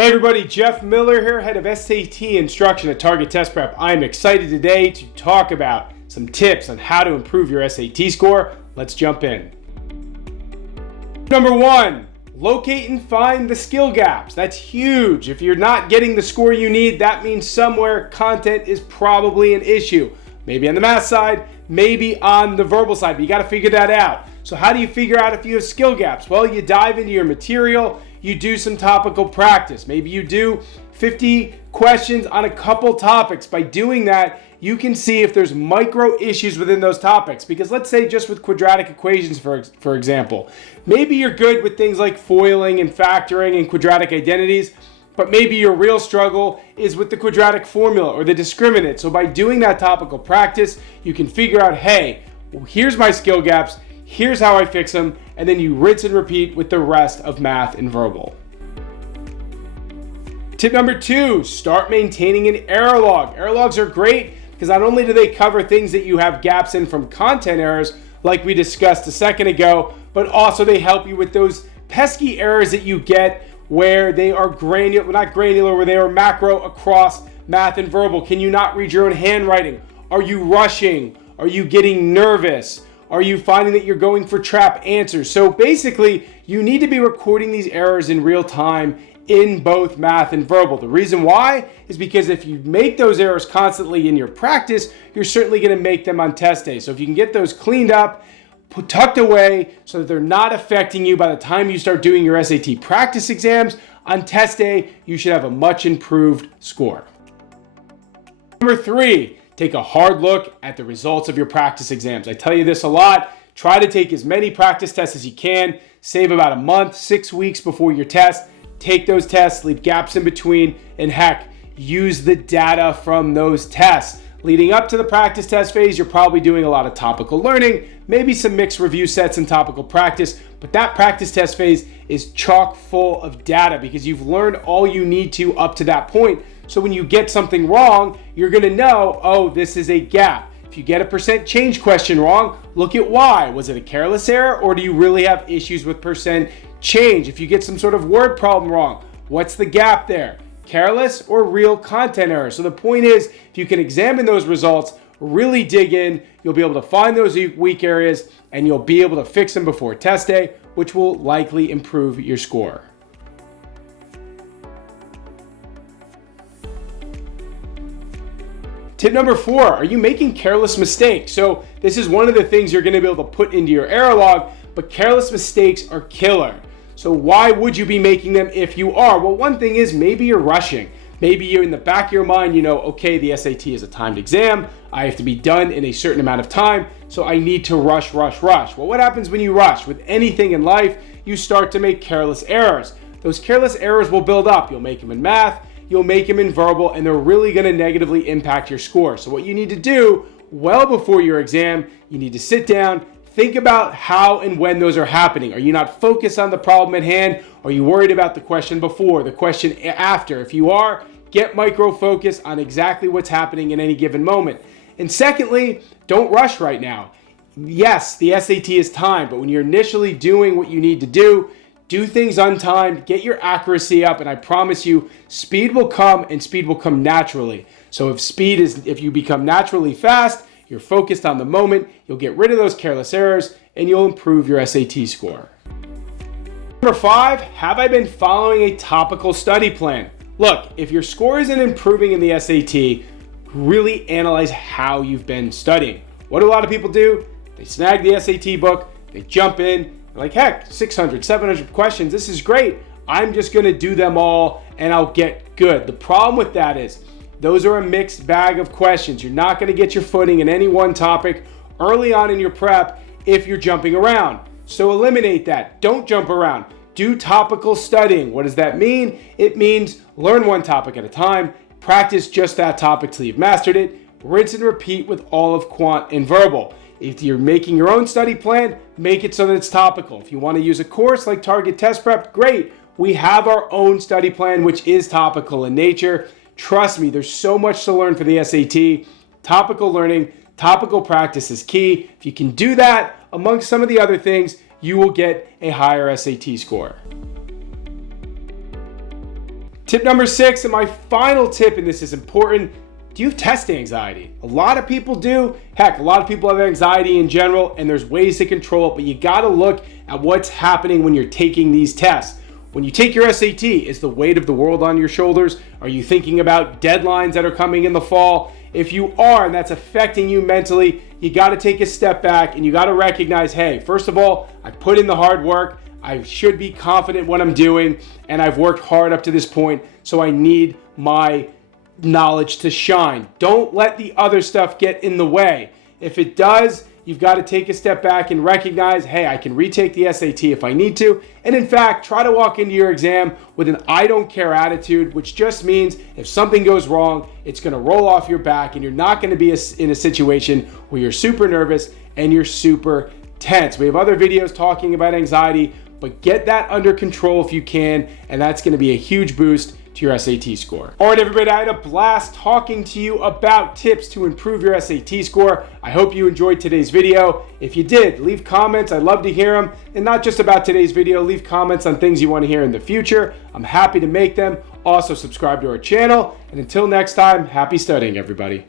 Hey everybody, Jeff Miller here, head of SAT instruction at Target Test Prep. I'm excited today to talk about some tips on how to improve your SAT score. Let's jump in. Number one, locate and find the skill gaps. That's huge. If you're not getting the score you need, that means somewhere content is probably an issue. Maybe on the math side, maybe on the verbal side, but you got to figure that out. So how do you figure out if you have skill gaps? Well, you dive into your material, you do some topical practice. Maybe you do 50 questions on a couple topics. By doing that, you can see if there's micro issues within those topics. Because let's say just with quadratic equations, for example, maybe you're good with things like foiling and factoring and quadratic identities, but maybe your real struggle is with the quadratic formula or the discriminant. So by doing that topical practice, you can figure out, hey, here's my skill gaps, here's how I fix them, and then you rinse and repeat with the rest of math and verbal. Tip number two, start maintaining an error log. Error logs are great because not only do they cover things that you have gaps in from content errors, like we discussed a second ago, but also they help you with those pesky errors that you get where they are where they are macro across math and verbal. Can you not read your own handwriting? Are you rushing? Are you getting nervous? Are you finding that you're going for trap answers? So basically, you need to be recording these errors in real time in both math and verbal. The reason why is because if you make those errors constantly in your practice, you're certainly going to make them on test day. So if you can get those cleaned up, tucked away so that they're not affecting you by the time you start doing your SAT practice exams, on test day, you should have a much improved score. Number three, take a hard look at the results of your practice exams. I tell you this a lot. Try to take as many practice tests as you can. Save about a month, 6 weeks before your test. Take those tests, leave gaps in between, and heck, use the data from those tests. Leading up to the practice test phase, you're probably doing a lot of topical learning, maybe some mixed review sets and topical practice, but that practice test phase is chock full of data because you've learned all you need to up to that point. So when you get something wrong, you're gonna know, oh, this is a gap. If you get a percent change question wrong, look at why. Was it a careless error or do you really have issues with percent change? If you get some sort of word problem wrong, what's the gap there? Careless or real content error? So the point is, if you can examine those results, really dig in, you'll be able to find those weak areas and you'll be able to fix them before test day, which will likely improve your score. Tip number four, are you making careless mistakes? So this is one of the things you're gonna be able to put into your error log, but careless mistakes are killer. So why would you be making them if you are? Well, one thing is maybe you're rushing. Maybe you're in the back of your mind, you know, okay, the SAT is a timed exam. I have to be done in a certain amount of time, so I need to rush. Well, what happens when you rush? With anything in life, you start to make careless errors. Those careless errors will build up. You'll make them in math, you'll make them in verbal, and they're really gonna negatively impact your score. So what you need to do well before your exam, you need to sit down, think about how and when those are happening. Are you not focused on the problem at hand? Are you worried about the question before, the question after? If you are, get micro focus on exactly what's happening in any given moment. And secondly, don't rush right now. Yes, the SAT is timed, but when you're initially doing what you need to do things untimed, get your accuracy up, and I promise you, speed will come and speed will come naturally. So if you become naturally fast, you're focused on the moment, you'll get rid of those careless errors, and you'll improve your SAT score. Number five, have I been following a topical study plan? Look, if your score isn't improving in the SAT, really analyze how you've been studying. What do a lot of people do? They snag the SAT book, they jump in, they're like, heck, 600, 700 questions, this is great. I'm just gonna do them all and I'll get good. The problem with that is, those are a mixed bag of questions. You're not gonna get your footing in any one topic early on in your prep if you're jumping around. So eliminate that, don't jump around. Do topical studying. What does that mean? It means learn one topic at a time, practice just that topic till you've mastered it, rinse and repeat with all of quant and verbal. If you're making your own study plan, make it so that it's topical. If you want to use a course like Target Test Prep, great. We have our own study plan, which is topical in nature. Trust me, there's so much to learn for the SAT. Topical learning, topical practice is key. If you can do that, amongst some of the other things, you will get a higher SAT score. Tip number 6, and my final tip, and this is important: do you have test anxiety? A lot of people do. Heck, a lot of people have anxiety in general, and there's ways to control it, but you gotta look at what's happening when you're taking these tests. When you take your SAT, is the weight of the world on your shoulders? Are you thinking about deadlines that are coming in the fall? If you are, and that's affecting you mentally, you gotta take a step back and you gotta recognize, hey, first of all, I put in the hard work. I should be confident what I'm doing, and I've worked hard up to this point, so I need my knowledge to shine. Don't let the other stuff get in the way. If it does, you've got to take a step back and recognize, hey, I can retake the SAT if I need to. And in fact, try to walk into your exam with an I don't care attitude, which just means if something goes wrong, it's going to roll off your back and you're not going to be in a situation where you're super nervous and you're super tense. We have other videos talking about anxiety, but get that under control if you can, and that's going to be a huge boost to your SAT score. All right, everybody, I had a blast talking to you about tips to improve your SAT score. I hope you enjoyed today's video. If you did, leave comments. I'd love to hear them. And not just about today's video, leave comments on things you want to hear in the future. I'm happy to make them. Also, subscribe to our channel. And until next time, happy studying, everybody.